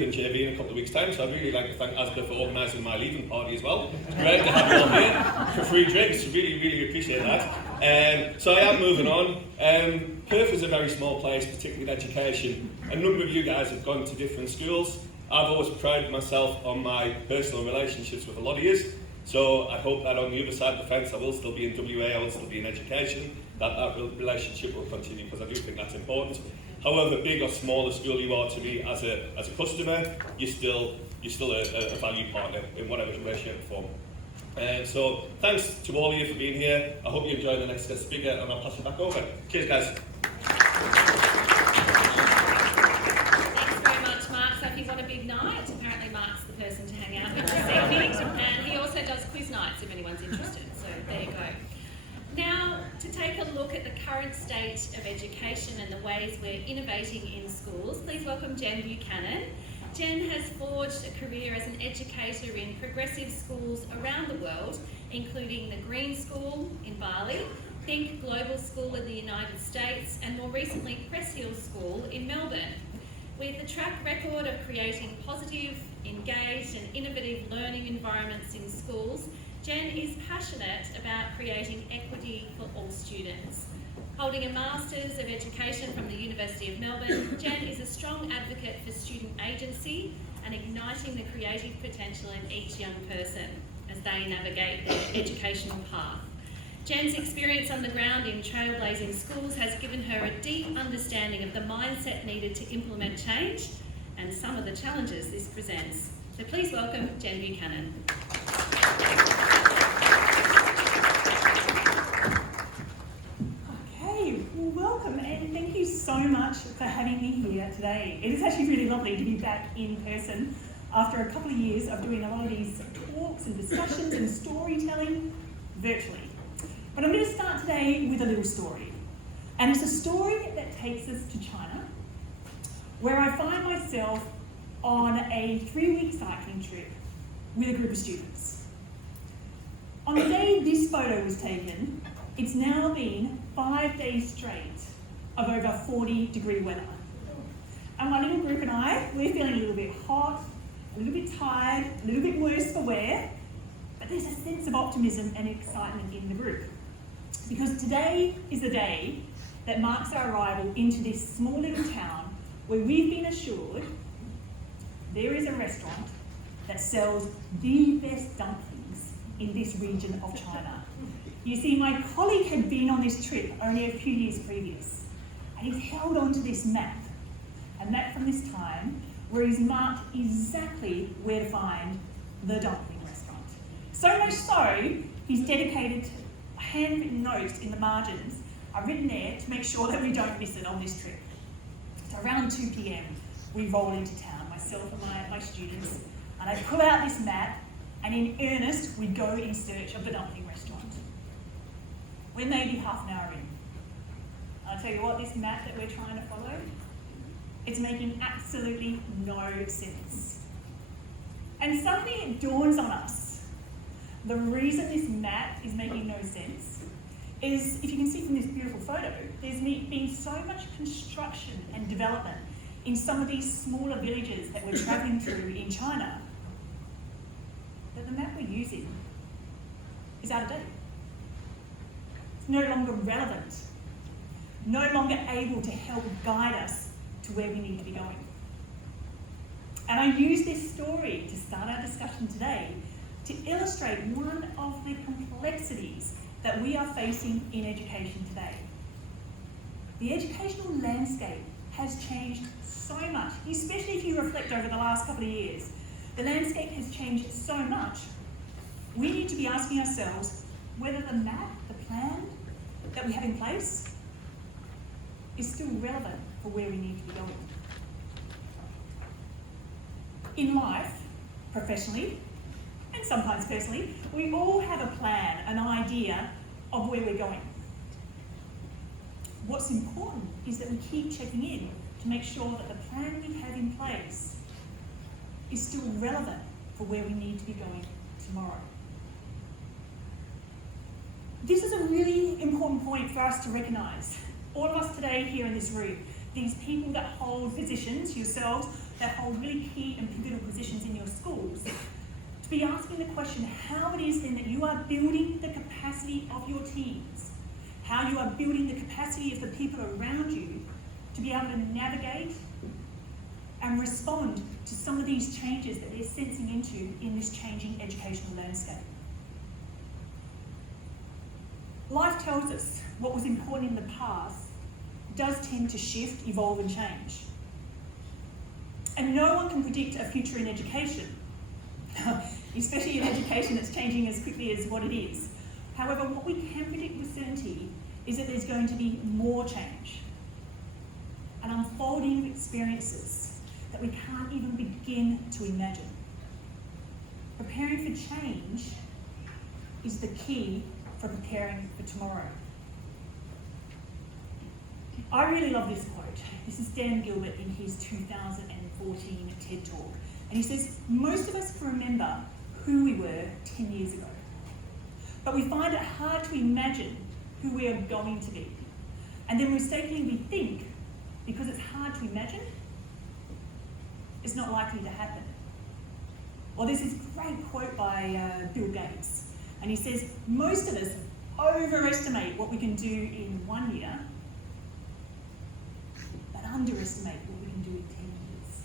and JB in a couple of weeks' time, so I'd really like to thank Asda for organising my leaving party as well. It's great to have you all here for free drinks, really, really appreciate that. So I am moving on. Perth is a very small place, particularly in education. A number of you guys have gone to different schools. I've always prided myself on my personal relationships with a lot of you, so I hope that on the other side of the fence I will still be in WA, I will still be in education, that relationship will continue, because I do think that's important. However big or small a school you are to me as a customer, you're still a value partner in whatever way, shape or form. So thanks to all of you for being here. I hope you enjoy the next guest speaker, and I'll pass it back over. Cheers, guys. Thanks very much, Mark. So if you've got a big night, apparently Mark's the person to hang out with this evening, and he also does quiz nights if anyone's interested. So there you go. Now, to take a look at the current state of education and the ways we're innovating in schools, please welcome Jen Buchanan. Jen has forged a career as an educator in progressive schools around the world, including the Green School in Bali, Think Global School in the United States, and more recently Press Hill School in Melbourne. With a track record of creating positive, engaged and innovative learning environments in schools, Jen is passionate about creating equity for all students. Holding a Masters of Education from the University of Melbourne, Jen is a strong advocate for student agency and igniting the creative potential in each young person as they navigate their educational path. Jen's experience on the ground in trailblazing schools has given her a deep understanding of the mindset needed to implement change and some of the challenges this presents. So please welcome Jen Buchanan. Welcome, and thank you so much for having me here today. It is actually really lovely to be back in person after a couple of years of doing a lot of these talks and discussions and storytelling virtually. But I'm going to start today with a little story. And it's a story that takes us to China, where I find myself on a 3-week cycling trip with a group of students. On the day this photo was taken, it's now been 5 days straight of over 40-degree weather. And my little group and I, we're feeling a little bit hot, a little bit tired, a little bit worse for wear, but there's a sense of optimism and excitement in the group. Because today is the day that marks our arrival into this small little town where we've been assured there is a restaurant that sells the best dumplings in this region of China. You see, my colleague had been on this trip only a few years previous, and he's held on to this map, a map from this time, where he's marked exactly where to find the dumpling restaurant. So much so, he's dedicated handwritten notes in the margins are written there to make sure that we don't miss it on this trip. So around 2 p.m, we roll into town, myself and my students, and I pull out this map, and in earnest, we go in search of the dumpling restaurant. We're maybe half an hour in. I'll tell you what, this map that we're trying to follow, it's making absolutely no sense. And suddenly it dawns on us, the reason this map is making no sense is, if you can see from this beautiful photo, there's been so much construction and development in some of these smaller villages that we're travelling through in China, that the map we're using is out of date. It's no longer relevant, no longer able to help guide us to where we need to be going. And I use this story to start our discussion today to illustrate one of the complexities that we are facing in education today. The educational landscape has changed so much, especially if you reflect over the last couple of years. The landscape has changed so much. We need to be asking ourselves whether the map, the plan that we have in place is still relevant for where we need to be going. In life, professionally, and sometimes personally, we all have a plan, an idea of where we're going. What's important is that we keep checking in to make sure that the plan we have in place is still relevant for where we need to be going tomorrow. This is a really important point for us to recognise. All of us today here in this room, these people that hold positions, yourselves, that hold really key and pivotal positions in your schools, to be asking the question how it is then that you are building the capacity of your teams, how you are building the capacity of the people around you to be able to navigate and respond to some of these changes that they're sensing into in this changing educational landscape. Life tells us what was important in the past does tend to shift, evolve and change. And no one can predict a future in education, especially in education that's changing as quickly as what it is. However, what we can predict with certainty is that there's going to be more change, an unfolding of experiences that we can't even begin to imagine. Preparing for change is the key for preparing for tomorrow. I really love this quote. This is Dan Gilbert in his 2014 TED Talk. And he says, most of us can remember who we were 10 years ago, but we find it hard to imagine who we are going to be. And then mistakenly we think, because it's hard to imagine, it's not likely to happen. Well, there's this great quote by Bill Gates, and he says, most of us overestimate what we can do in 1 year, but underestimate what we can do in 10 years.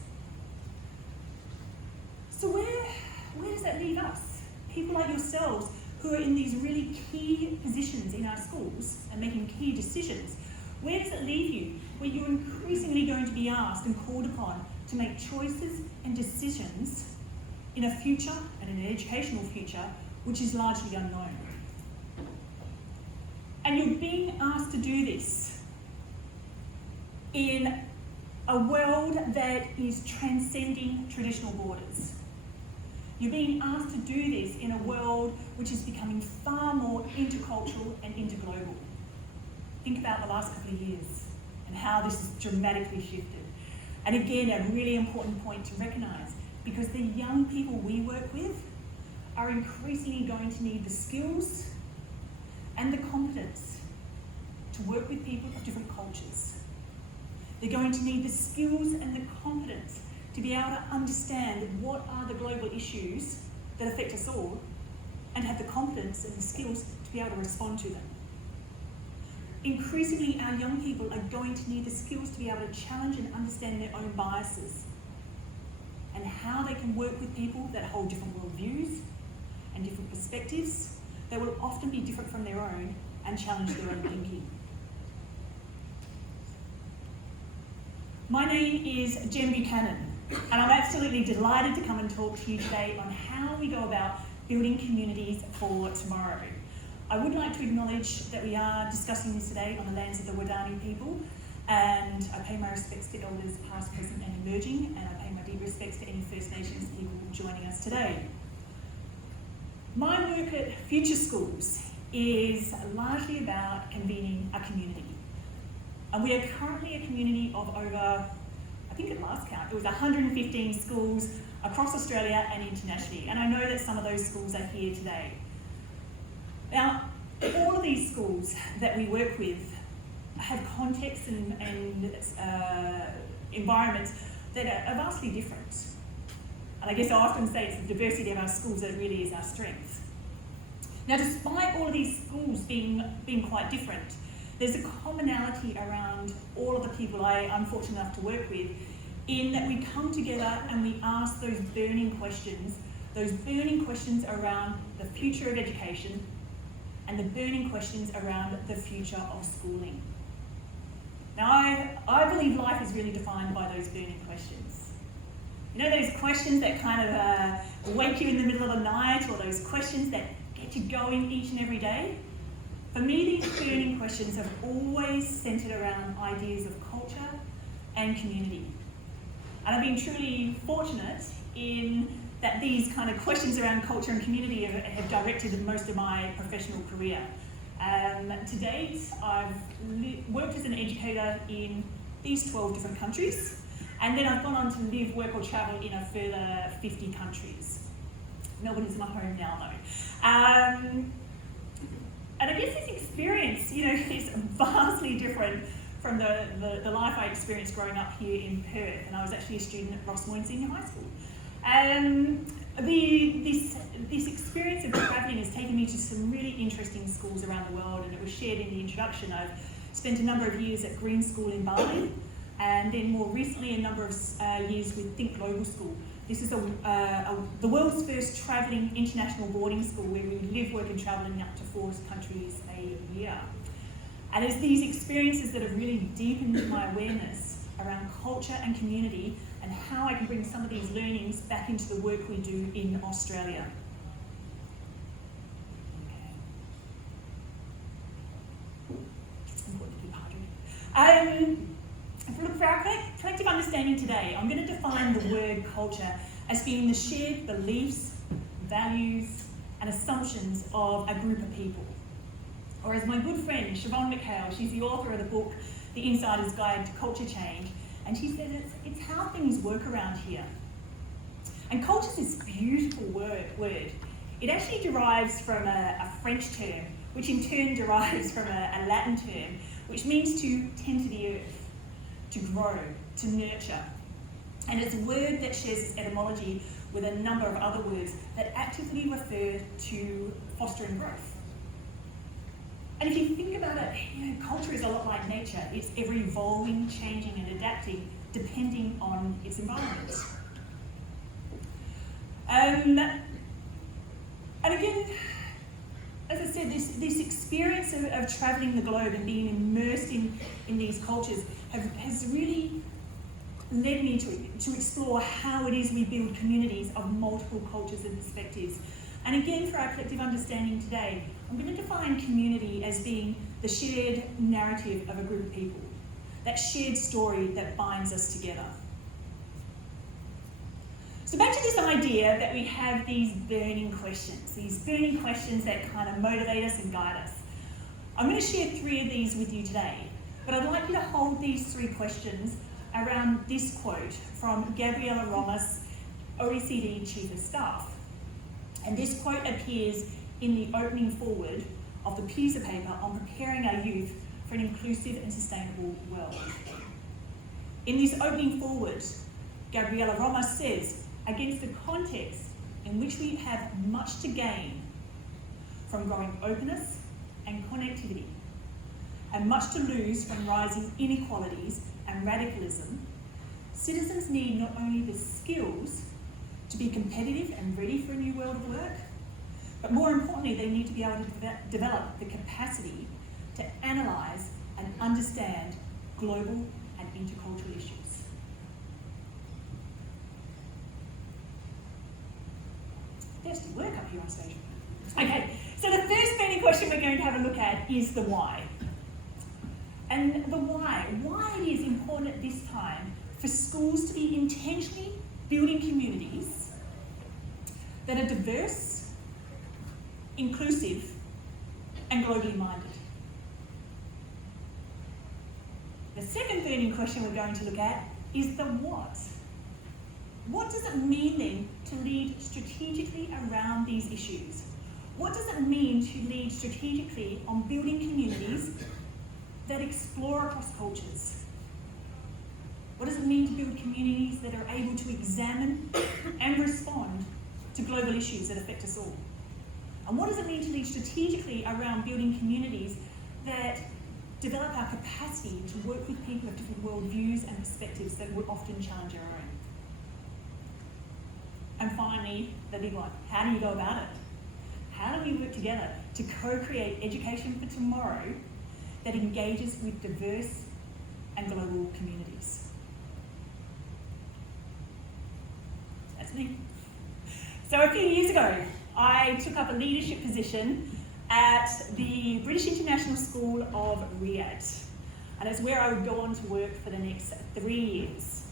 So where does that leave us? People like yourselves who are in these really key positions in our schools and making key decisions, where does it leave you? Where you're increasingly going to be asked and called upon to make choices and decisions in a future and in an educational future which is largely unknown. And you're being asked to do this in a world that is transcending traditional borders. You're being asked to do this in a world which is becoming far more intercultural and interglobal. Think about the last couple of years and how this has dramatically shifted. And again, a really important point to recognise, because the young people we work with are increasingly going to need the skills and the competence to work with people of different cultures. They're going to need the skills and the competence to be able to understand what are the global issues that affect us all, and have the competence and the skills to be able to respond to them. Increasingly, our young people are going to need the skills to be able to challenge and understand their own biases, and how they can work with people that hold different worldviews and different perspectives that will often be different from their own and challenge their own thinking. My name is Jen Buchanan, and I'm absolutely delighted to come and talk to you today on how we go about building communities for tomorrow. I would like to acknowledge that we are discussing this today on the lands of the Wadani people, and I pay my respects to elders past, present and emerging, and I pay my deep respects to any First Nations people joining us today. My work at Future Schools is largely about convening a community. And we are currently a community of over, I think at last count, it was 115 schools across Australia and internationally. And I know that some of those schools are here today. Now, all of these schools that we work with have contexts and environments that are vastly different. And I guess I often say it's the diversity of our schools that really is our strength. Now, despite all of these schools being quite different, there's a commonality around all of the people I'm fortunate enough to work with, in that we come together and we ask those burning questions around the future of education and the burning questions around the future of schooling. Now, I believe life is really defined by those burning questions. You know, those questions that kind of wake you in the middle of the night, or those questions that get you going each and every day? For me, these burning questions have always centred around ideas of culture and community. And I've been truly fortunate in that these kind of questions around culture and community have directed most of my professional career. To date, I've worked as an educator in these 12 different countries, and then I've gone on to live, work or travel in a further 50 countries. Melbourne is my home now though. And I guess this experience, is vastly different from the life I experienced growing up here in Perth, and I was actually a student at Rossmoyne Senior High School. This experience of travelling has taken me to some really interesting schools around the world, and it was shared in the introduction. I've spent a number of years at Green School in Bali, and then more recently a number of years with Think Global School. This is the world's first travelling international boarding school where we live, work and travel in up to 4 countries a year. And it's these experiences that have really deepened my awareness around culture and community and how I can bring some of these learnings back into the work we do in Australia. Important to keep hydrated. For our collective understanding today, I'm going to define the word culture as being the shared beliefs, values, and assumptions of a group of people. Or as my good friend Siobhan McHale, she's the author of the book, The Insider's Guide to Culture Change, and she said it's how things work around here. And culture is this beautiful word. It actually derives from a French term, which in turn derives from a Latin term, which means to tend to the earth, to grow, to nurture. And it's a word that shares its etymology with a number of other words that actively refer to fostering growth. And if you think about it, culture is a lot like nature. It's ever evolving, changing and adapting depending on its environment. And again, as I said, this experience of travelling the globe and being immersed in these cultures has really led me to explore how it is we build communities of multiple cultures and perspectives. And again, for our collective understanding today, I'm going to define community as being the shared narrative of a group of people, that shared story that binds us together. So back to this idea that we have these burning questions that kind of motivate us and guide us. I'm going to share 3 of these with you today, but I'd like you to hold these 3 questions around this quote from Gabriela Romas, OECD Chief of Staff. And this quote appears in the opening foreword of the PISA paper on preparing our youth for an inclusive and sustainable world. In this opening foreword, Gabriela Romas says, against the context in which we have much to gain from growing openness and connectivity, and much to lose from rising inequalities and radicalism, citizens need not only the skills to be competitive and ready for a new world of work, but more importantly, they need to be able to develop the capacity to analyse and understand global and intercultural issues. Thirsty work up here on stage. Okay, so the first burning question we're going to have a look at is the why. And the why it is important at this time for schools to be intentionally building communities that are diverse, inclusive, and globally minded. The second burning question we're going to look at is the what. What does it mean then to lead strategically around these issues? What does it mean to lead strategically on building communities that explore across cultures? What does it mean to build communities that are able to examine and respond to global issues that affect us all? And what does it mean to lead strategically around building communities that develop our capacity to work with people of different worldviews and perspectives that would often challenge our own? And finally, the big one, how do you go about it? How do we work together to co-create education for tomorrow that engages with diverse and global communities? That's me. So a few years ago, I took up a leadership position at the British International School of Riyadh. And it's where I would go on to work for the next 3 years.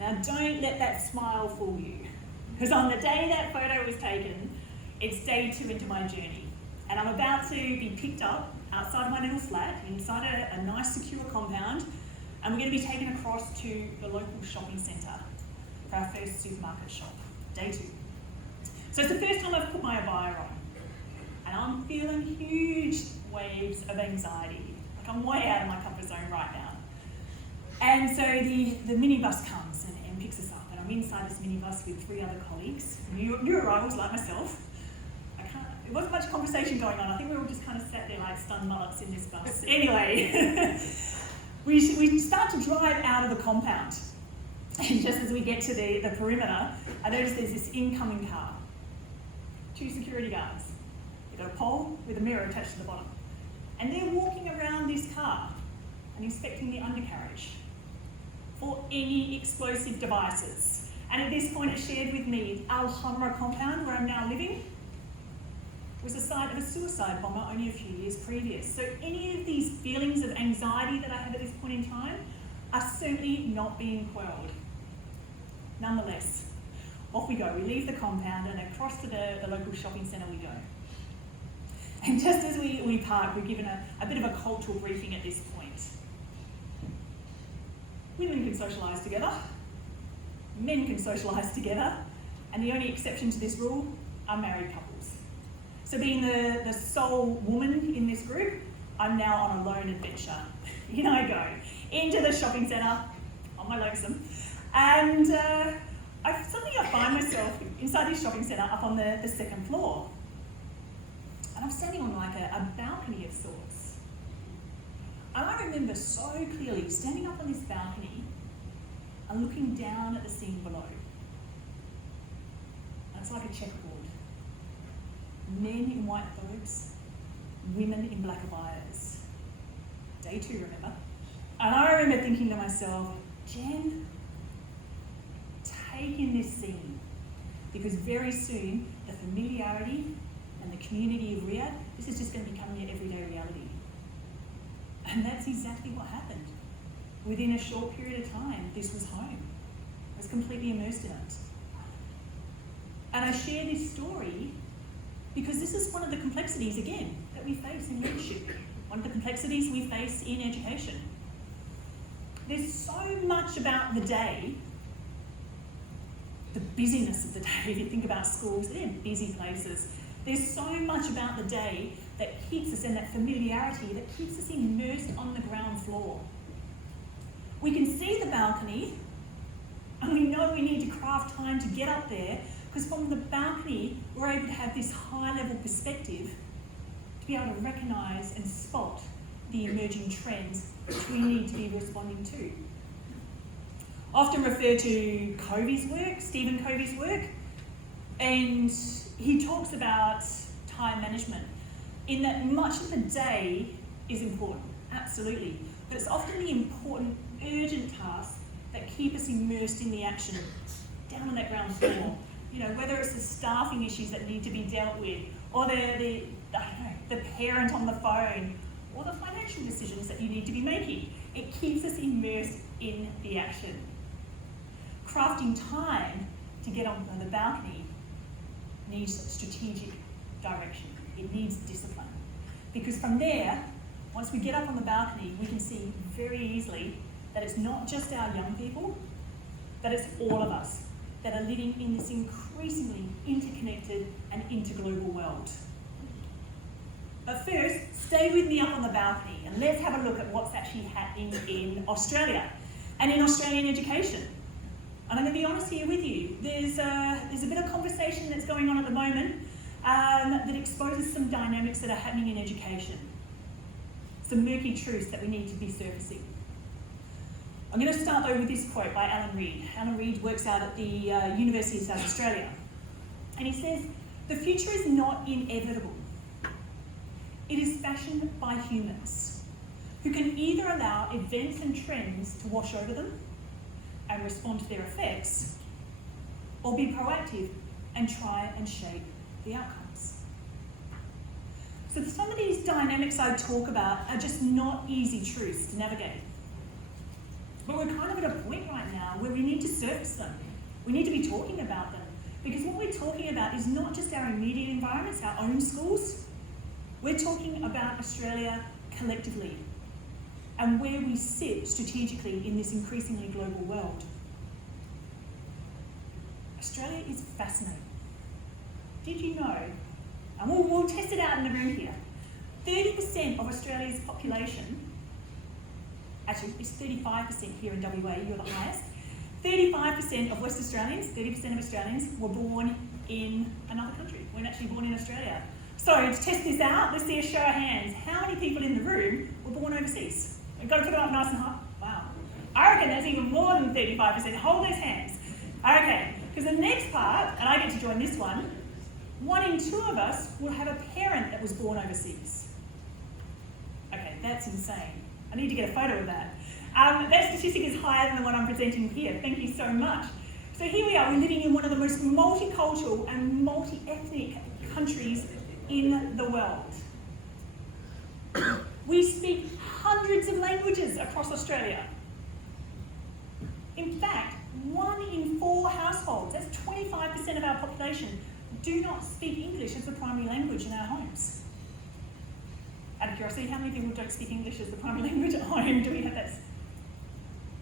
Now don't let that smile fool you, because on the day that photo was taken, it's day 2 into my journey. And I'm about to be picked up outside my little flat, inside a nice secure compound, and we're going to be taken across to the local shopping centre for our first supermarket shop, day 2. So it's the first time I've put my abaya on, and I'm feeling huge waves of anxiety. Like, I'm way out of my comfort zone right now. And so the minibus comes and picks us up, and I'm inside this minibus with 3 other colleagues, new arrivals like myself. There wasn't much conversation going on. I think we all just kind of sat there like stunned mullets in this bus. Anyway, we start to drive out of the compound. And just as we get to the perimeter, I notice there's this incoming car. 2 security guards. They've got a pole with a mirror attached to the bottom. And they're walking around this car and inspecting the undercarriage for any explosive devices. And at this point, it shared with me Al Hamra compound, where I'm now living, was the site of a suicide bomber only a few years previous. So any of these feelings of anxiety that I have at this point in time are certainly not being quelled. Nonetheless, off we go. We leave the compound and across to the local shopping centre we go. And just as we park, we're given a bit of a cultural briefing at this point. Women can socialise together, men can socialise together, and the only exception to this rule are married couples. So being the sole woman in this group, I'm now on a lone adventure. In I go, into the shopping centre, on my lonesome, and suddenly I find myself inside this shopping centre up on the 2nd floor. And I'm standing on like a balcony of sorts. And I remember so clearly standing up on this balcony and looking down at the scene below. And it's like a checkerboard. Men in white robes, women in black abayas. Day 2, remember? And I remember thinking to myself, Jen, take in this scene, because very soon the familiarity and the community of Riyadh, this is just going to become your everyday reality. And that's exactly what happened. Within a short period of time, this was home. I was completely immersed in it. And I share this story because this is one of the complexities, again, that we face in leadership. One of the complexities we face in education. There's so much about the day, the busyness of the day. If you think about schools, they're busy places. There's so much about the day that keeps us in that familiarity, that keeps us immersed on the ground floor. We can see the balcony, and we know we need to craft time to get up there, because from the balcony, we're able to have this high-level perspective to be able to recognise and spot the emerging trends which we need to be responding to. I often refer to Covey's work, Stephen Covey's work, and he talks about time management in that much of the day is important, absolutely, but it's often the important, urgent tasks that keep us immersed in the action down on that ground floor. You know, whether it's the staffing issues that need to be dealt with, or the parent on the phone, or the financial decisions that you need to be making. It keeps us immersed in the action. Crafting time to get on the balcony needs strategic direction. It needs discipline. Because from there, once we get up on the balcony, we can see very easily that it's not just our young people, that it's all of us that are living in this increasingly interconnected and interglobal world. But first, stay with me up on the balcony and let's have a look at what's actually happening in Australia and in Australian education. And I'm going to be honest here with you, there's a bit of conversation that's going on at the moment that exposes some dynamics that are happening in education. Some murky truths that we need to be surfacing. I'm going to start though with this quote by Alan Reid. Alan Reid works out at the University of South Australia. And he says, "The future is not inevitable. It is fashioned by humans who can either allow events and trends to wash over them and respond to their effects, or be proactive and try and shape the outcomes." So some of these dynamics I talk about are just not easy truths to navigate. But we're kind of at a point right now where we need to surface them. We need to be talking about them. Because what we're talking about is not just our immediate environments, our own schools. We're talking about Australia collectively and where we sit strategically in this increasingly global world. Australia is fascinating. Did you know, and we'll test it out in the room here, 30% of Australia's population actually it's 35% here in WA, you're the highest. 35% of West Australians, 30% of Australians were born in another country, weren't actually born in Australia. So to test this out, let's see a show of hands. How many people in the room were born overseas? We've got to put it up nice and high. Wow. I reckon that's even more than 35%. Hold those hands. Okay, because the next part, and I get to join this one in 2 of us will have a parent that was born overseas. Okay, that's insane. I need to get a photo of that. That statistic is higher than the one I'm presenting here. Thank you so much. So here we are, we're living in one of the most multicultural and multi-ethnic countries in the world. We speak hundreds of languages across Australia. In fact, 1 in 4 households, that's 25% of our population, do not speak English as the primary language in our homes. Out of curiosity, how many people don't speak English as the primary language at home? Do we have that?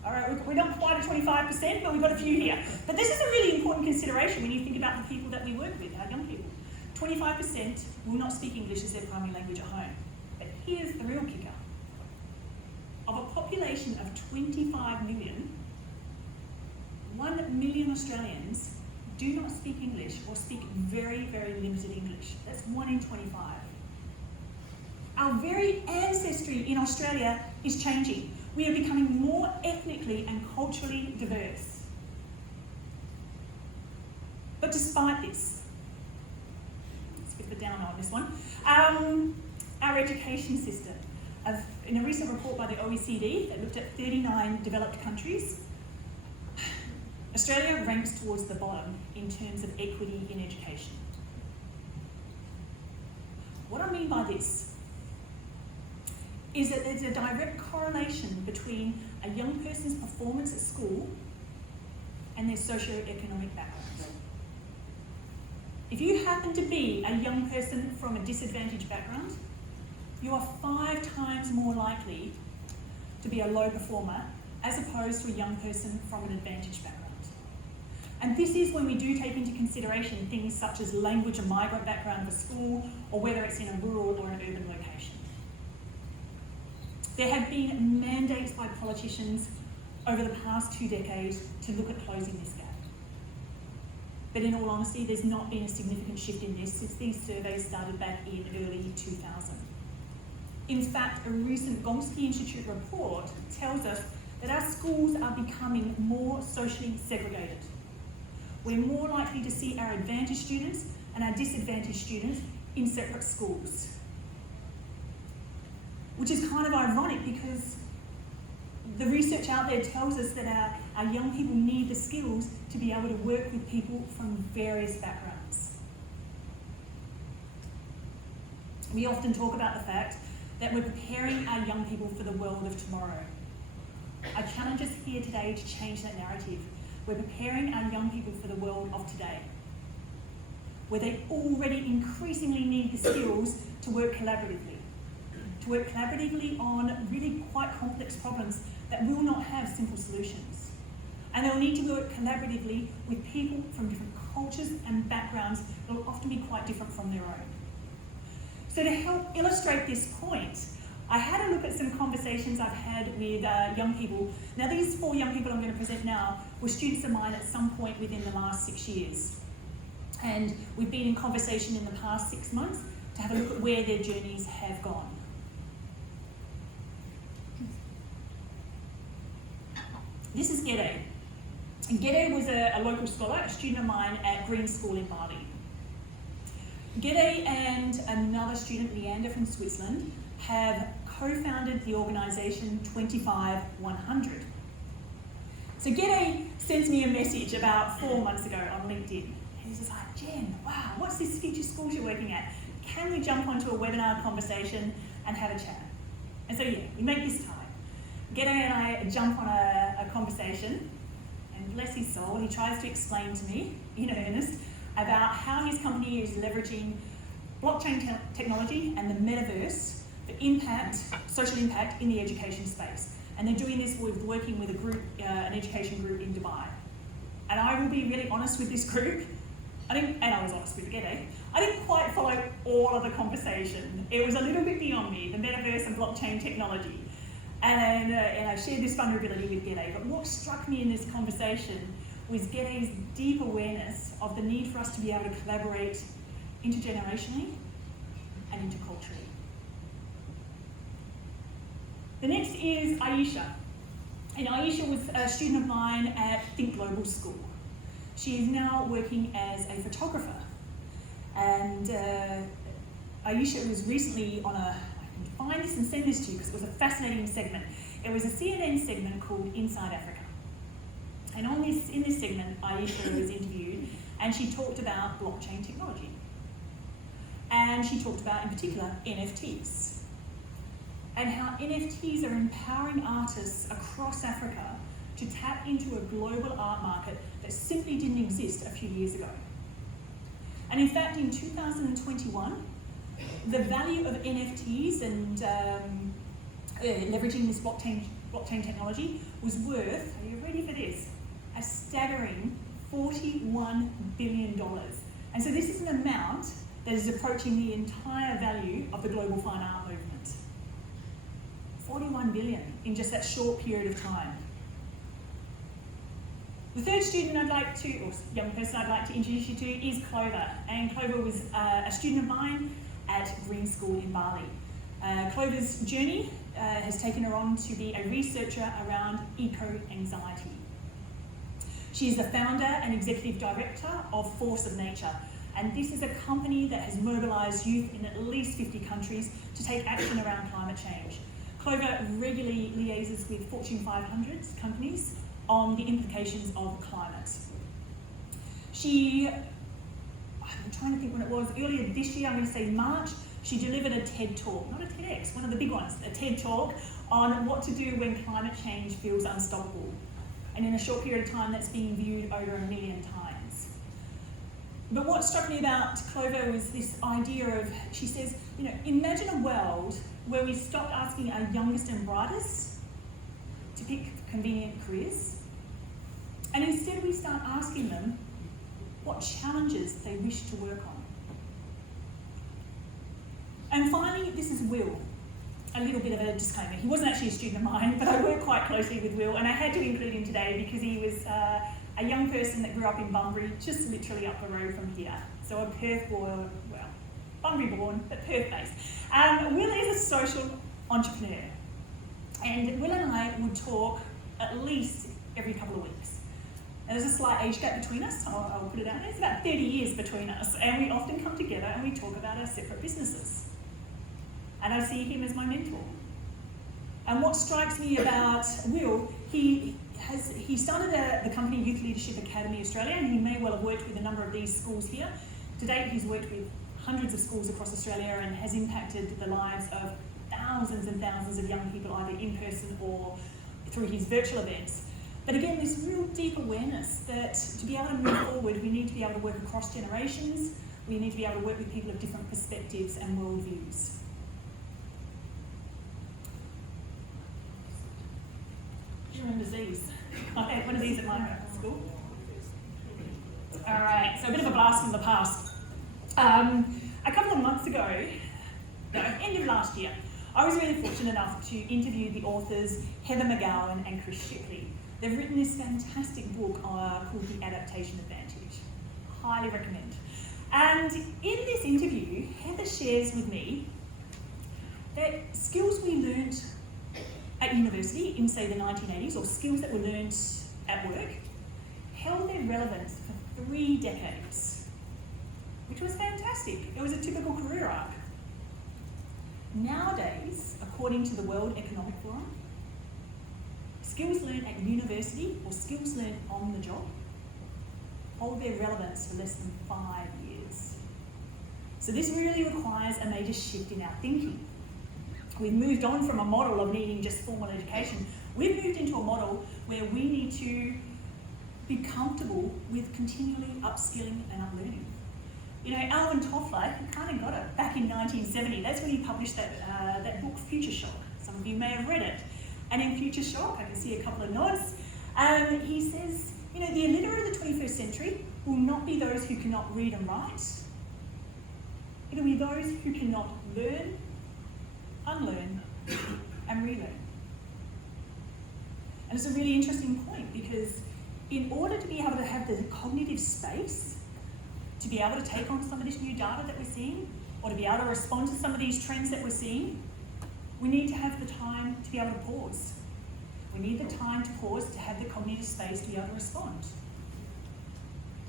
All right, we're not quite at 25%, but we've got a few here. But this is a really important consideration when you think about the people that we work with, our young people. 25% will not speak English as their primary language at home. But here's the real kicker. Of a population of 25 million, 1 million Australians do not speak English or speak very, very limited English. That's 1 in 25. Our very ancestry in Australia is changing. We are becoming more ethnically and culturally diverse. But despite this, let's get the down on this one, our education system. In a recent report by the OECD that looked at 39 developed countries, Australia ranks towards the bottom in terms of equity in education. What I mean by this is that there's a direct correlation between a young person's performance at school and their socio-economic background. If you happen to be a young person from a disadvantaged background, you are 5 times more likely to be a low performer as opposed to a young person from an advantaged background. And this is when we do take into consideration things such as language and migrant background for school, or whether it's in a rural or an urban location. There have been mandates by politicians over the past 2 decades to look at closing this gap. But in all honesty, there's not been a significant shift in this since these surveys started back in early 2000. In fact, a recent Gonski Institute report tells us that our schools are becoming more socially segregated. We're more likely to see our advantaged students and our disadvantaged students in separate schools. Which is kind of ironic because the research out there tells us that our young people need the skills to be able to work with people from various backgrounds. We often talk about the fact that we're preparing our young people for the world of tomorrow. I challenge us here today to change that narrative. We're preparing our young people for the world of today, where they already increasingly need the skills to work collaboratively on really quite complex problems that will not have simple solutions. And they'll need to work collaboratively with people from different cultures and backgrounds that will often be quite different from their own. So to help illustrate this point, I had a look at some conversations I've had with young people. Now these 4 young people I'm going to present now were students of mine at some point within the last 6 years. And we've been in conversation in the past 6 months to have a look at where their journeys have gone. This is Gede. And Gede was a local scholar, a student of mine at Green School in Bali. Gede and another student, Leander from Switzerland, have co-founded the organisation 25100. So Gede sends me a message about 4 months ago on LinkedIn. And he's just like, Jen, wow, what's this future schools you're working at? Can we jump onto a webinar conversation and have a chat? And so yeah, we make this time. Gede and I jump on a conversation, and bless his soul, he tries to explain to me, in earnest, about how his company is leveraging blockchain technology and the metaverse for impact, social impact in the education space. And they're doing this with working with a group, an education group in Dubai. And I will be really honest with this group, and I was honest with Gede, I didn't quite follow all of the conversation. It was a little bit beyond me, the metaverse and blockchain technology. And I shared this vulnerability with Gede, but what struck me in this conversation was Gede's deep awareness of the need for us to be able to collaborate intergenerationally and interculturally. The next is Aisha. And Aisha was a student of mine at Think Global School. She is now working as a photographer. And Aisha was recently on a, I can find this and send this to you because it was a fascinating segment. It was a CNN segment called Inside Africa. And in this segment, Aisha was interviewed and she talked about blockchain technology. And she talked about, in particular, NFTs. And how NFTs are empowering artists across Africa to tap into a global art market that simply didn't exist a few years ago. And in fact, in 2021, the value of NFTs and leveraging this blockchain technology was worth, are you ready for this? A staggering $41 billion. And so this is an amount that is approaching the entire value of the global fine art movement. 41 billion in just that short period of time. The third student I'd like to, or young person I'd like to introduce you to is Clover. And Clover was a student of mine at Green School in Bali. Clover's journey has taken her on to be a researcher around eco-anxiety. She is the founder and executive director of Force of Nature. And this is a company that has mobilised youth in at least 50 countries to take action around climate change. Clover regularly liaises with Fortune 500 companies on the implications of climate. I'm trying to think when it was, earlier this year, I'm going to say March, she delivered a TED talk, not a TEDx, one of the big ones, a TED talk on what to do when climate change feels unstoppable. And in a short period of time, that's being viewed over 1 million times. But what struck me about Clover was this idea of, she says, imagine a world where we stopped asking our youngest and brightest to pick convenient careers, and instead we start asking them what challenges they wish to work on. And finally, this is Will. A little bit of a disclaimer. He wasn't actually a student of mine, but I work quite closely with Will, and I had to include him today because he was a young person that grew up in Bunbury, just literally up the road from here. So a Perth boy, well, Bunbury born, but Perth based. Will is a social entrepreneur, and Will and I would talk at least every couple of weeks. And there's a slight age gap between us, I'll put it out there. It's about 30 years between us, and we often come together and we talk about our separate businesses. And I see him as my mentor. And what strikes me about Will, he started the company Youth Leadership Academy Australia, and he may well have worked with a number of these schools here. To date, he's worked with hundreds of schools across Australia and has impacted the lives of thousands and thousands of young people, either in person or through his virtual events. But again, this real deep awareness that to be able to move forward, we need to be able to work across generations, we need to be able to work with people of different perspectives and worldviews. Do you remember these? I had one of these at my school. All right, so a bit of a blast from the past. A couple of months ago, end of last year, I was really fortunate enough to interview the authors Heather McGowan and Chris Shipley. They've written this fantastic book called The Adaptation Advantage. Highly recommend. And in this interview, Heather shares with me that skills we learnt at university in, say, the 1980s, or skills that were learnt at work, held their relevance for 3 decades, which was fantastic. It was a typical career arc. Nowadays, according to the World Economic Forum, skills learned at university or skills learned on the job hold their relevance for less than 5 years. So this really requires a major shift in our thinking. We've moved on from a model of needing just formal education. We've moved into a model where we need to be comfortable with continually upskilling and uplearning. Alvin Toffler, he kind of got it back in 1970. That's when he published that book, Future Shock. Some of you may have read it. And in Future Shock, I can see a couple of nods, he says, the illiterate of the 21st century will not be those who cannot read and write. It'll be those who cannot learn, unlearn, and relearn. And it's a really interesting point because in order to be able to have the cognitive space to be able to take on some of this new data that we're seeing, or to be able to respond to some of these trends that we're seeing, we need to have the time to be able to pause. We need the time to pause to have the cognitive space to be able to respond.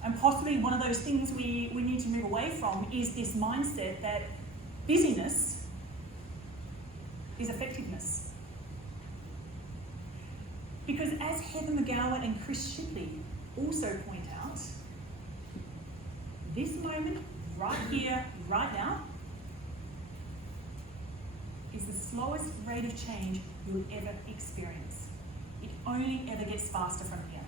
And possibly one of those things we need to move away from is this mindset that busyness is effectiveness. Because as Heather McGowan and Chris Shipley also point out, this moment, right here, right now, is the slowest rate of change you'll ever experience. It only ever gets faster from here.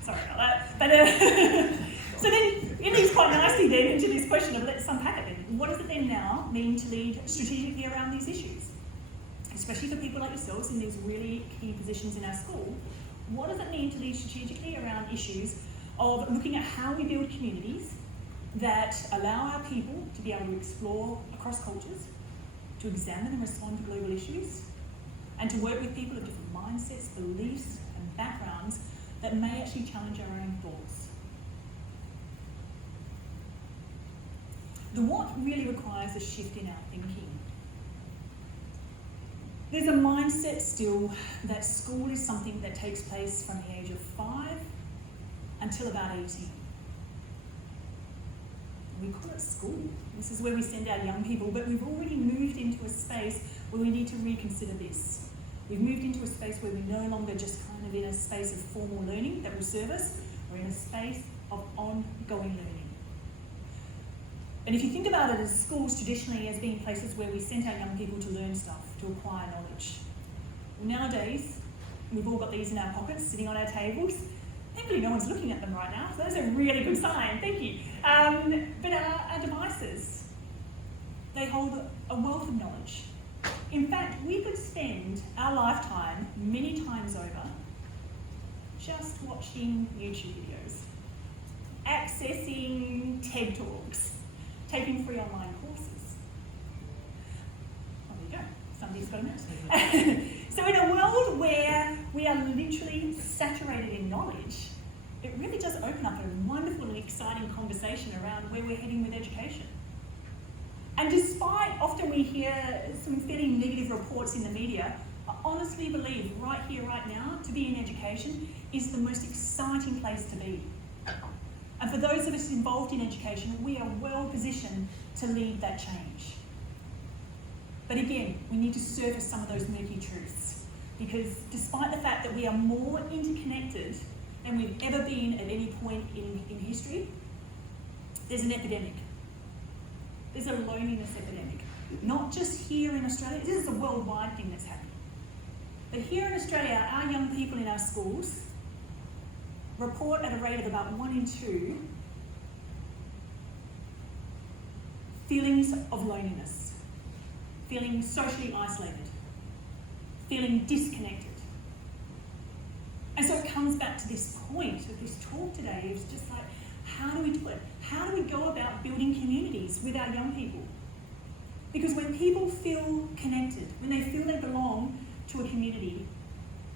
Sorry about that. But so then it leads quite nicely then into this question of let's unpack it then. What does it then now mean to lead strategically around these issues? Especially for people like yourselves in these really key positions in our school. What does it mean to lead strategically around issues of looking at how we build communities that allow our people to be able to explore across cultures, to examine and respond to global issues, and to work with people of different mindsets, beliefs, and backgrounds that may actually challenge our own thoughts. The what really requires a shift in our thinking. There's a mindset still that school is something that takes place from the age of 5 until about 18. We call it school. This is where we send our young people, but we've already moved into a space where we need to reconsider this. We've moved into a space where we're no longer just kind of in a space of formal learning that will serve us. We're in a space of ongoing learning. And if you think about it as schools traditionally as being places where we sent our young people to learn stuff, to acquire knowledge. Well, nowadays, we've all got these in our pockets, sitting on our tables. Thankfully, no one's looking at them right now, so that's a really good sign, thank you. But our devices, they hold a wealth of knowledge. In fact, we could spend our lifetime many times over just watching YouTube videos, accessing TED Talks, taking free online courses. Oh, there you go, somebody's got a minute. So in a world where we are literally saturated in knowledge, it really does open up a wonderful and exciting conversation around where we're heading with education. And despite often we hear some fairly negative reports in the media, I honestly believe right here, right now, to be in education is the most exciting place to be. And for those of us involved in education, we are well positioned to lead that change. But again, we need to surface some of those murky truths, because despite the fact that we are more interconnected than we've ever been at any point in history, there's an epidemic. There's a loneliness epidemic. Not just here in Australia, this is a worldwide thing that's happening. But here in Australia, our young people in our schools report at a rate of about 1 in 2 feelings of loneliness, feeling socially isolated, feeling disconnected. And so it comes back to this point of this talk today. It's just like, how do we do it? How do we go about building communities with our young people? Because when people feel connected, when they feel they belong to a community,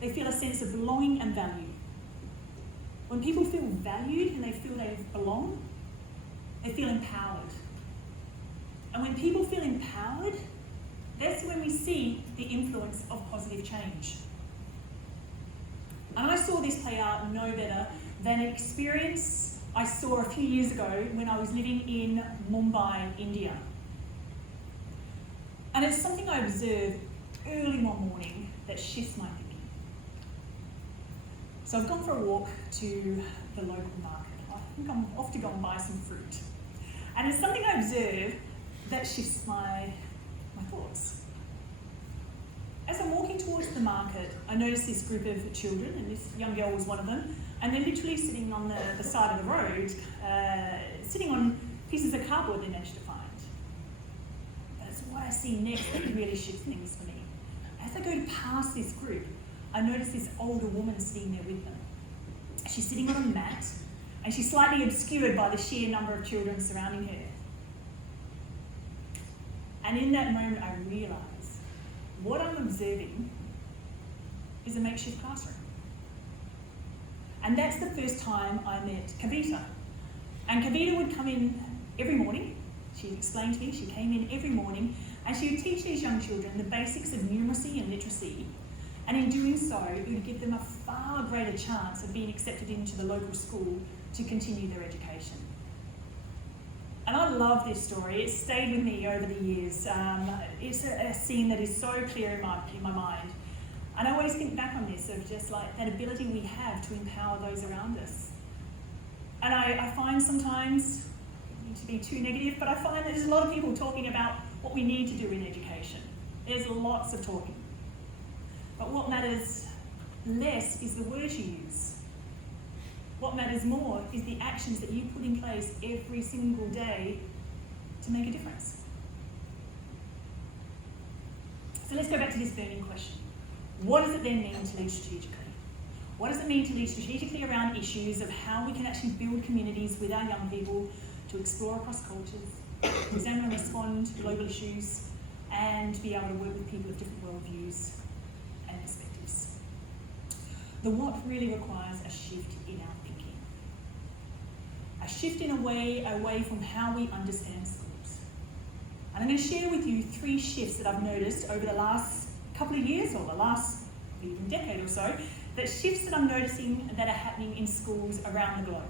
they feel a sense of belonging and value. When people feel valued and they feel they belong, they feel empowered. And when people feel empowered, that's when we see the influence of positive change. And I saw this play out no better than an experience I saw a few years ago when I was living in Mumbai, India. And it's something I observed early one morning that shifts my thinking. So I've gone for a walk to the local market. I think I'm off to go and buy some fruit. And it's something I observe that shifts my thoughts. As I'm walking towards the market, I noticed this group of children, and this young girl was one of them, and they're literally sitting on the side of the road, sitting on pieces of cardboard they managed to find. But it's what I see next that really shifts things for me. As I go past this group, I notice this older woman sitting there with them. She's sitting on a mat, and she's slightly obscured by the sheer number of children surrounding her. And in that moment, I realise what I'm observing is a makeshift classroom. And that's the first time I met Kavita. And Kavita would come in every morning. She'd explain to me, she came in every morning, and she would teach these young children the basics of numeracy and literacy. And in doing so, it would give them a far greater chance of being accepted into the local school to continue their education. And I love this story. It's stayed with me over the years. It's a scene that is so clear in my mind. And I always think back on this, of just like that ability we have to empower those around us. And I find sometimes, I don't need to be too negative, but I find there's a lot of people talking about what we need to do in education. There's lots of talking. But what matters less is the words you use. What matters more is the actions that you put in place every single day to make a difference. So let's go back to this burning question. What does it then mean to lead strategically? What does it mean to lead strategically around issues of how we can actually build communities with our young people to explore across cultures, examine and respond to global issues, and to be able to work with people of different worldviews and perspectives? The what really requires a shift in our thinking. A shift in a way away from how we understand schools. And I'm going to share with you 3 shifts that I've noticed over the last couple of years, or the last even decade or so, that shifts that I'm noticing that are happening in schools around the globe.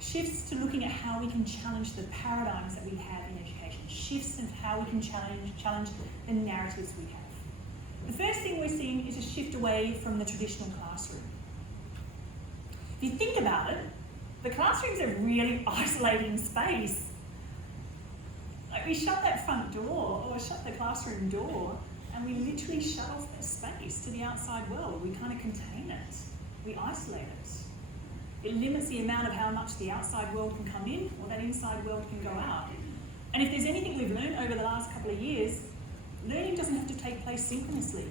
Shifts to looking at how we can challenge the paradigms that we have in education. Shifts in how we can challenge the narratives we have. The first thing we're seeing is a shift away from the traditional classroom. If you think about it, the classroom's a really isolating space. Like, we shut that front door, or shut the classroom door, and we literally shut off that space to the outside world. We kind of contain it. We isolate it. It limits the amount of how much the outside world can come in, or that inside world can go out. And if there's anything we've learned over the last couple of years, learning doesn't have to take place synchronously.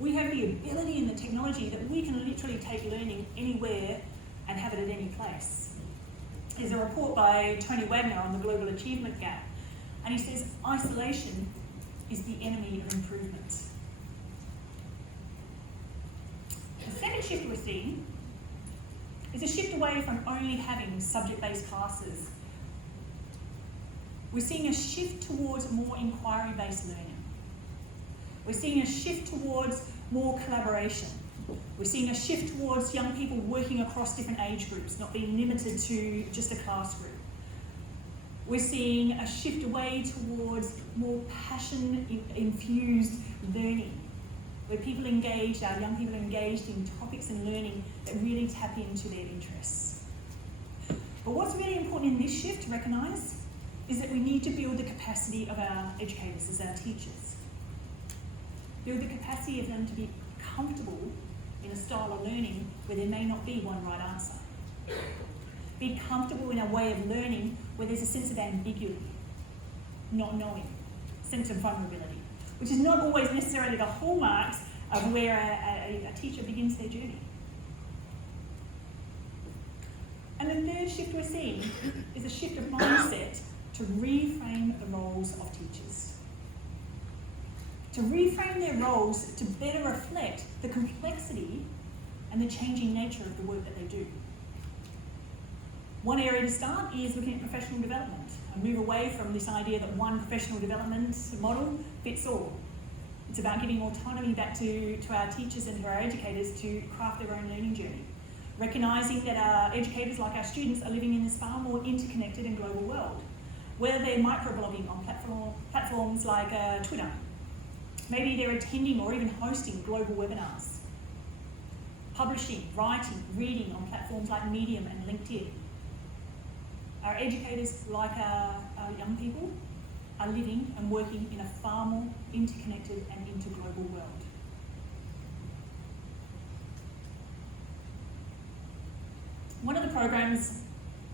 We have the ability and the technology that we can literally take learning anywhere and have it at any place. There's a report by Tony Wagner on the global achievement gap, and he says isolation is the enemy of improvement. The second shift we're seeing is a shift away from only having subject-based classes. We're seeing a shift towards more inquiry-based learning. We're seeing a shift towards more collaboration. We're seeing a shift towards young people working across different age groups, not being limited to just a class group. We're seeing a shift away towards more passion-infused learning, where people engaged, our young people are engaged in topics and learning that really tap into their interests. But what's really important in this shift to recognise is that we need to build the capacity of our educators as our teachers. Build the capacity of them to be comfortable in a style of learning where there may not be one right answer. Be comfortable in a way of learning where there's a sense of ambiguity, not knowing, sense of vulnerability, which is not always necessarily the hallmarks of where a teacher begins their journey. And the third shift we're seeing is a shift of mindset to reframe the roles of teachers. To reframe their roles to better reflect the complexity and the changing nature of the work that they do. One area to start is looking at professional development and move away from this idea that one professional development model fits all. It's about giving autonomy back to our teachers and to our educators to craft their own learning journey. Recognising that our educators, like our students, are living in this far more interconnected and global world, whether they're microblogging on platforms like Twitter. Maybe they're attending or even hosting global webinars. Publishing, writing, reading on platforms like Medium and LinkedIn. Our educators, like our young people, are living and working in a far more interconnected and interglobal world. One of the programs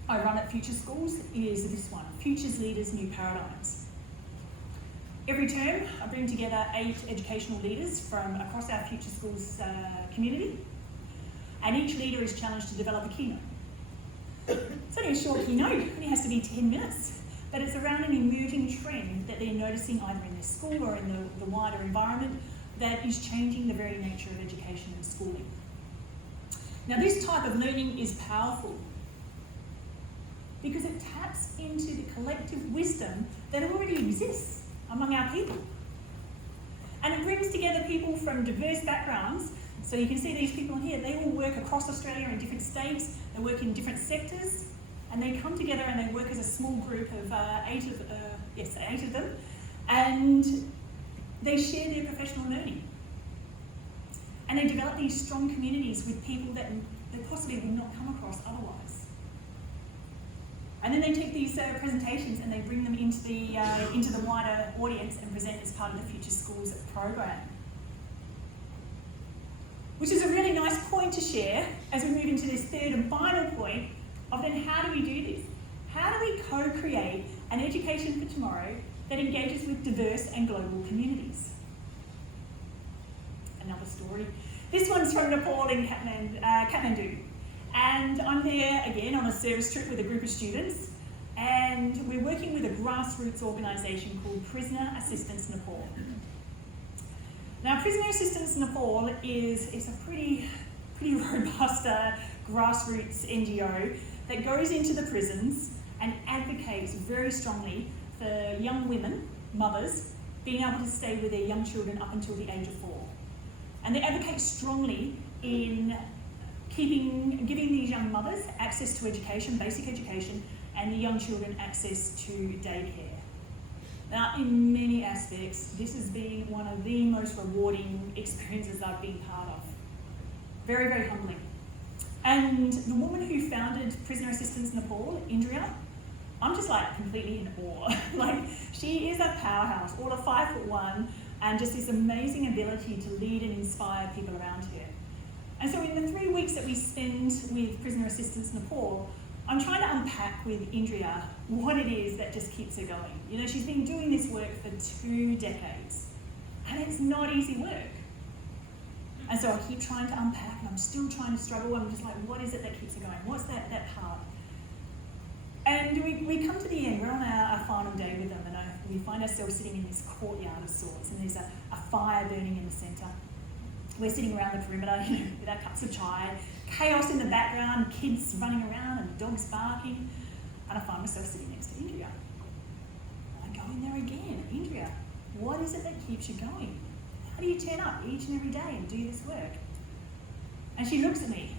I run at Future Schools is this one, Futures Leaders New Paradigms. Every term, I bring together 8 educational leaders from across our Future Schools community, and each leader is challenged to develop a keynote. It's only a short keynote, it only has to be 10 minutes, but it's around an emerging trend that they're noticing either in their school or in the wider environment that is changing the very nature of education and schooling. Now, this type of learning is powerful because it taps into the collective wisdom that already exists among our people. And it brings together people from diverse backgrounds. So you can see these people here, they all work across Australia in different states, they work in different sectors, and they come together and they work as a small group of eight of them, and they share their professional learning. And they develop these strong communities with people that they possibly would not come across otherwise. And then they take these presentations and they bring them into the wider audience and present as part of the Future Schools program. Which is a really nice point to share as we move into this third and final point of then how do we do this? How do we co-create an education for tomorrow that engages with diverse and global communities? Another story. This one's from Nepal in Kathmandu. And I'm there again on a service trip with a group of students, and we're working with a grassroots organisation called Prisoner Assistance Nepal. Now, Prisoner Assistance Nepal is a pretty robust grassroots NGO that goes into the prisons and advocates very strongly for young women, mothers, being able to stay with their young children up until the age of 4. And they advocate strongly in giving these young mothers access to education, basic education, and the young children access to daycare. Now, in many aspects, this has been one of the most rewarding experiences I've been part of. Very, very humbling. And the woman who founded Prisoner Assistance Nepal, Indria, I'm just like completely in awe. Like, she is a powerhouse, all of 5'1", and just this amazing ability to lead and inspire people around her. And so in the 3 weeks that we spend with Prisoner Assistance Nepal, I'm trying to unpack with Indria what it is that just keeps her going. You know, she's been doing this work for 2 decades, and it's not easy work. And so I keep trying to unpack, and I'm still trying to struggle. I'm just like, what is it that keeps her going? What's that part? And we come to the end. We're on our final day with them, and we find ourselves sitting in this courtyard of sorts, and there's a fire burning in the centre. We're sitting around the perimeter, you know, with our cups of chai, chaos in the background, kids running around and dogs barking, and I find myself sitting next to Indria. I go in there again. Indria, what is it that keeps you going? How do you turn up each and every day and do this work? And she looks at me,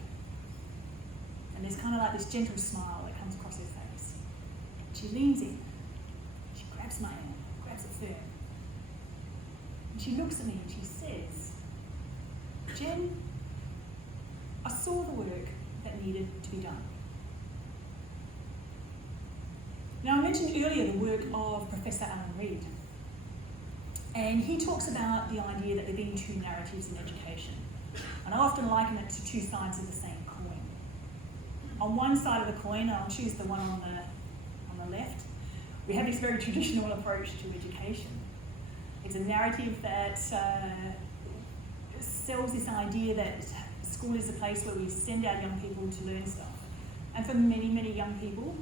and there's kind of like this gentle smile that comes across her face. She leans in, she grabs my hand, grabs it firm, and she looks at me and she says, Jen, I saw the work that needed to be done. Now, I mentioned earlier the work of Professor Alan Reid, and he talks about the idea that there being 2 narratives in education. And I often liken it to 2 sides of the same coin. On one side of the coin, I'll choose the one on the left, we have this very traditional approach to education. It's a narrative that sells this idea that school is a place where we send our young people to learn stuff. And for many, many young people,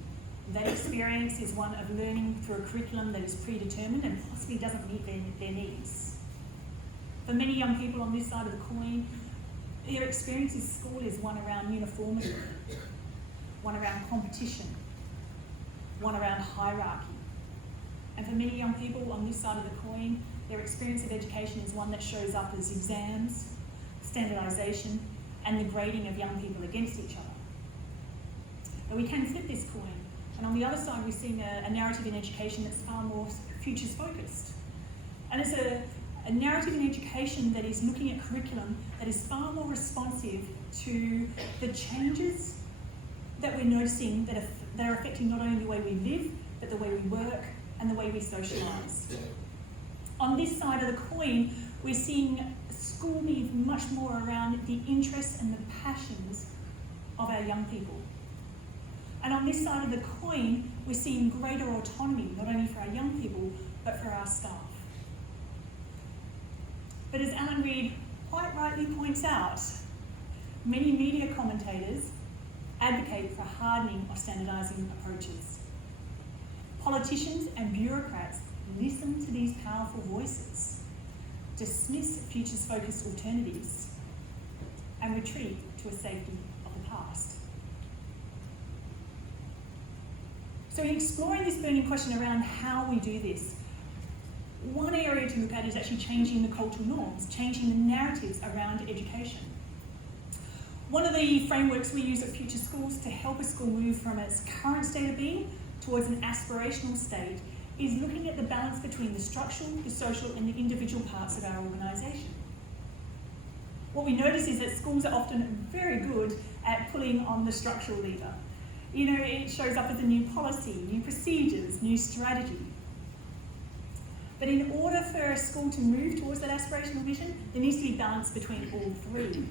that experience is one of learning through a curriculum that is predetermined and possibly doesn't meet their needs. For many young people on this side of the coin, their experience in school is one around uniformity, one around competition, one around hierarchy. And for many young people on this side of the coin, their experience of education is one that shows up as exams, standardisation, and the grading of young people against each other. But we can flip this coin, and on the other side we're seeing a narrative in education that's far more futures focused. And it's a narrative in education that is looking at curriculum that is far more responsive to the changes that we're noticing that are affecting not only the way we live, but the way we work and the way we socialise. On this side of the coin, we're seeing school be much more around the interests and the passions of our young people. And on this side of the coin, we're seeing greater autonomy, not only for our young people, but for our staff. But as Alan Reid quite rightly points out, many media commentators advocate for hardening or standardising approaches. Politicians and bureaucrats listen to these powerful voices, dismiss futures-focused alternatives, and retreat to a safety of the past. So in exploring this burning question around how we do this, one area to look at is actually changing the cultural norms, changing the narratives around education. One of the frameworks we use at Future Schools to help a school move from its current state of being towards an aspirational state is looking at the balance between the structural, the social, and the individual parts of our organisation. What we notice is that schools are often very good at pulling on the structural lever. You know, it shows up as a new policy, new procedures, new strategy. But in order for a school to move towards that aspirational vision, there needs to be balance between all three.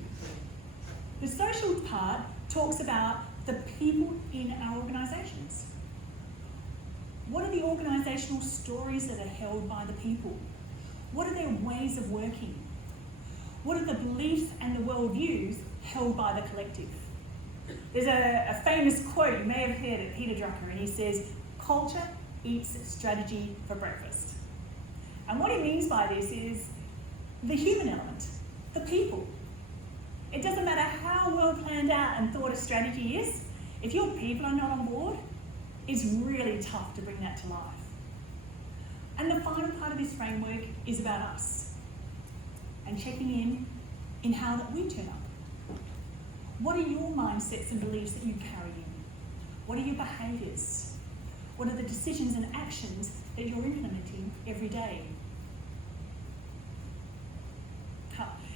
The social part talks about the people in our organisations. What are the organisational stories that are held by the people? What are their ways of working? What are the beliefs and the worldviews held by the collective? There's a famous quote, you may have heard it, Peter Drucker, and he says, "Culture eats strategy for breakfast." And what he means by this is the human element, the people. It doesn't matter how well planned out and thought a strategy is, if your people are not on board, it's really tough to bring that to life. And the final part of this framework is about us and checking in how that we turn up. What are your mindsets and beliefs that you carry in? What are your behaviours? What are the decisions and actions that you're implementing every day?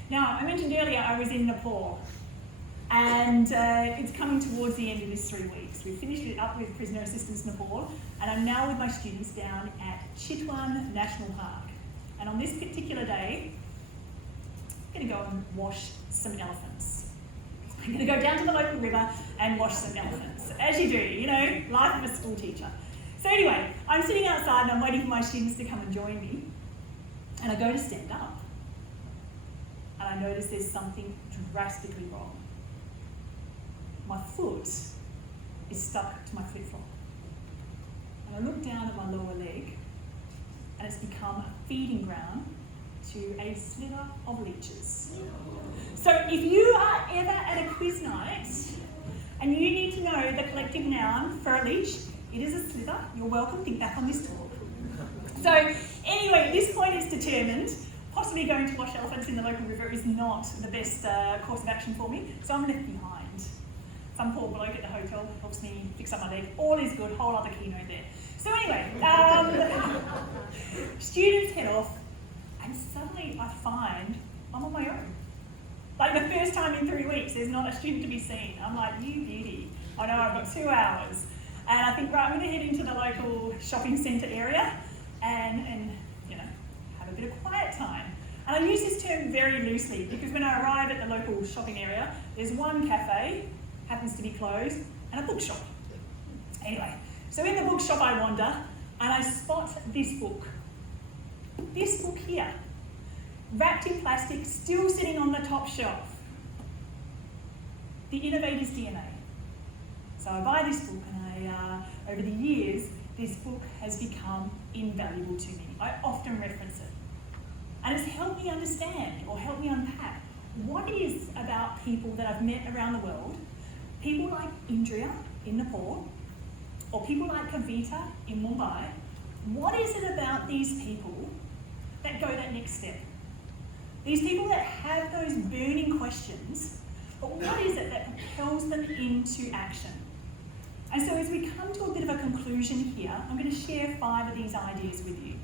Now, I mentioned earlier I was in Nepal, and it's coming towards the end of this 3 weeks. We've finished it up with Prisoner Assistance Nepal, and I'm now with my students down at Chitwan National Park. And on this particular day, I'm going to go and wash some elephants. I'm going to go down to the local river and wash some elephants. As you do, you know, life of a school teacher. So anyway, I'm sitting outside and I'm waiting for my students to come and join me. And I go to stand up. And I notice there's something drastically wrong. My foot is stuck to my flip-flop. And I look down at my lower leg and it's become a feeding ground to a slither of leeches. So if you are ever at a quiz night and you need to know the collective noun for a leech, it is a slither. You're welcome, think back on this talk. So anyway, at this point it's determined. Possibly going to wash elephants in the local river is not the best course of action for me, so I'm left behind. Some poor bloke at the hotel helps me fix up my leg. All is good, whole other keynote there. So anyway, students head off, and suddenly I find I'm on my own. Like the first time in 3 weeks, there's not a student to be seen. I'm like, you beauty. I know I've got 2 hours. And I think, right, I'm going to head into the local shopping centre area and you know, have a bit of quiet time. And I use this term very loosely because when I arrive at the local shopping area, there's one cafe, happens to be closed, and a bookshop. Anyway, so in the bookshop I wander and I spot this book. This book here, wrapped in plastic, still sitting on the top shelf. The Innovator's DNA. So I buy this book and over the years, this book has become invaluable to me. I often reference it. And it's helped me understand or helped me unpack what it is about people that I've met around the world, people like Indria in Nepal, or people like Kavita in Mumbai. What is it about these people that go that next step? These people that have those burning questions, but what is it that propels them into action? And so as we come to a bit of a conclusion here, I'm going to share 5 of these ideas with you.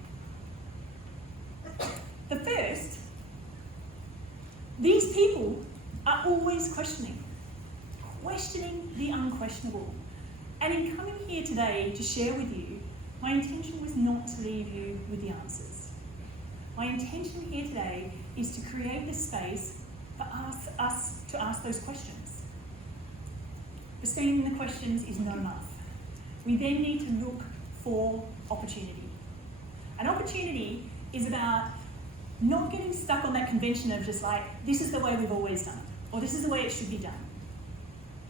The first, these people are always questioning the unquestionable. And in coming here today to share with you, my intention was not to leave you with the answers. My intention here today is to create the space for us to ask those questions. But stating the questions is not enough. We then need to look for opportunity. And opportunity is about not getting stuck on that convention of just like, this is the way we've always done it, or this is the way it should be done.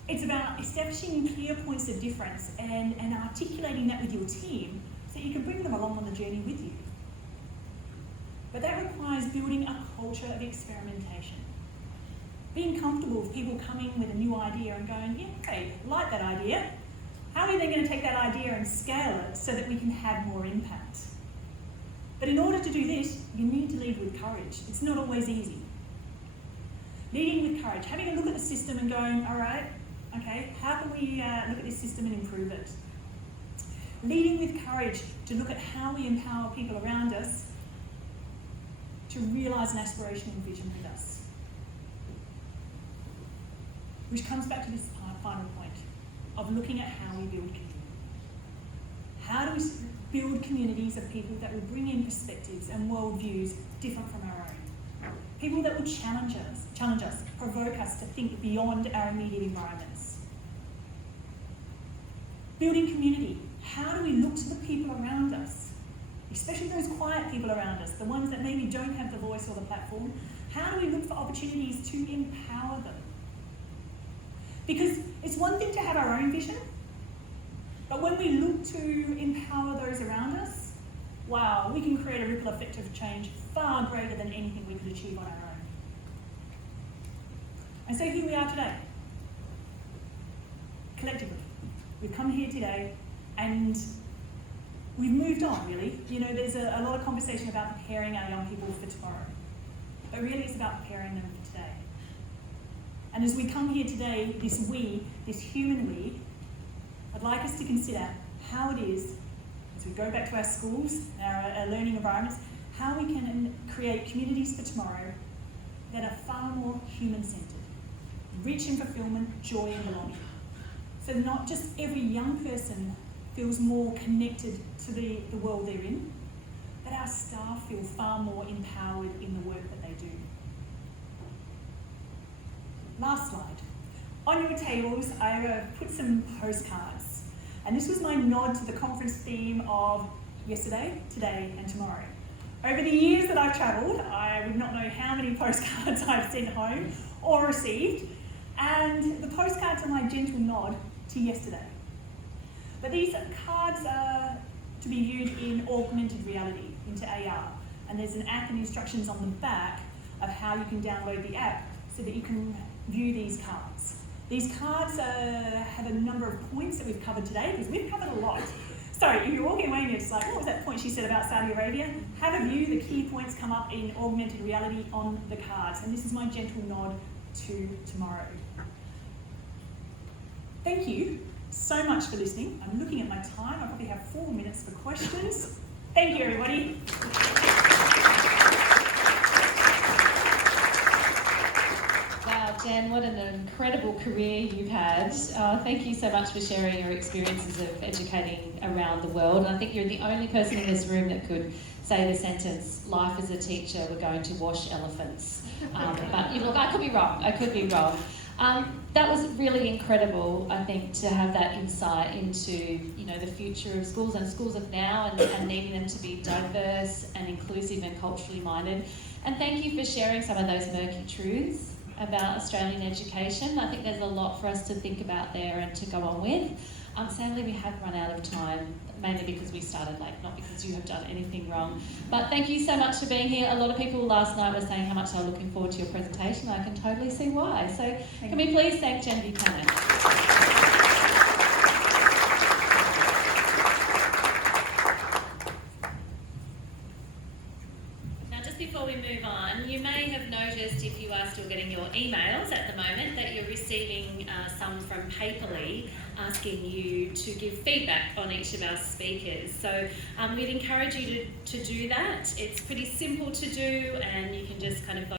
It's about establishing clear points of difference and articulating that with your team so you can bring them along on the journey with you. But that requires building a culture of experimentation. Being comfortable with people coming with a new idea and going, yeah, okay, like that idea. How are we then going to take that idea and scale it so that we can have more impact? But in order to do this, you need to lead with courage. It's not always easy. Leading with courage, having a look at the system and going, all right, okay, how can we look at this system and improve it? Leading with courage to look at how we empower people around us to realise an aspiration and vision with us. Which comes back to this final point of looking at how we build community. How do we build communities of people that will bring in perspectives and worldviews different from our own? People that will challenge us, provoke us to think beyond our immediate environments. Building community. How do we look to the people around us, especially those quiet people around us, the ones that maybe don't have the voice or the platform? How do we look for opportunities to empower them? Because it's one thing to have our own vision, but when we look to empower those around us, wow, we can create a ripple effect of change far greater than anything we could achieve on our own. And so here we are today. Collectively, we've come here today and we've moved on, really. You know, there's a lot of conversation about preparing our young people for tomorrow, but really it's about preparing them for today. And as we come here today, this we, this human we, I'd like us to consider how it is, as we go back to our schools, our learning environments, how we can create communities for tomorrow that are far more human-centred, rich in fulfilment, joy and belonging. So not just every young person feels more connected to the world they're in, but our staff feel far more empowered in the work that they do. Last slide. On your tables, I put some postcards. And this was my nod to the conference theme of yesterday, today, and tomorrow. Over the years that I've travelled, I would not know how many postcards I've sent home or received. And the postcards are my gentle nod to yesterday. But these cards are to be viewed in augmented reality, into AR. And there's an app and instructions on the back of how you can download the app so that you can view these cards. These cards have a number of points that we've covered today, because we've covered a lot. So if you're walking away and you're just like, what was that point she said about Saudi Arabia? Have a view, the key points come up in augmented reality on the cards. And this is my gentle nod to tomorrow. Thank you so much for listening. I'm looking at my time. I probably have 4 minutes for questions. Thank you, everybody. Wow, Jen, what an incredible career you've had. Thank you so much for sharing your experiences of educating around the world. And I think you're the only person in this room that could say the sentence, life as a teacher, we're going to wash elephants. But look, I could be wrong. That was really incredible, I think, to have that insight into, the future of schools and schools of now and needing them to be diverse and inclusive and culturally minded. And thank you for sharing some of those murky truths about Australian education. I think there's a lot for us to think about there and to go on with. Sadly, we have run out of time, mainly because we started late, not because you have done anything wrong. But thank you so much for being here. A lot of people last night were saying how much they were looking forward to your presentation. I can totally see why. So can we please thank Jen Buchanan? Before we move on, you may have noticed, if you are still getting your emails at the moment, that you're receiving some from Paperly asking you to give feedback on each of our speakers. So we'd encourage you to do that. It's pretty simple to do, and you can just kind of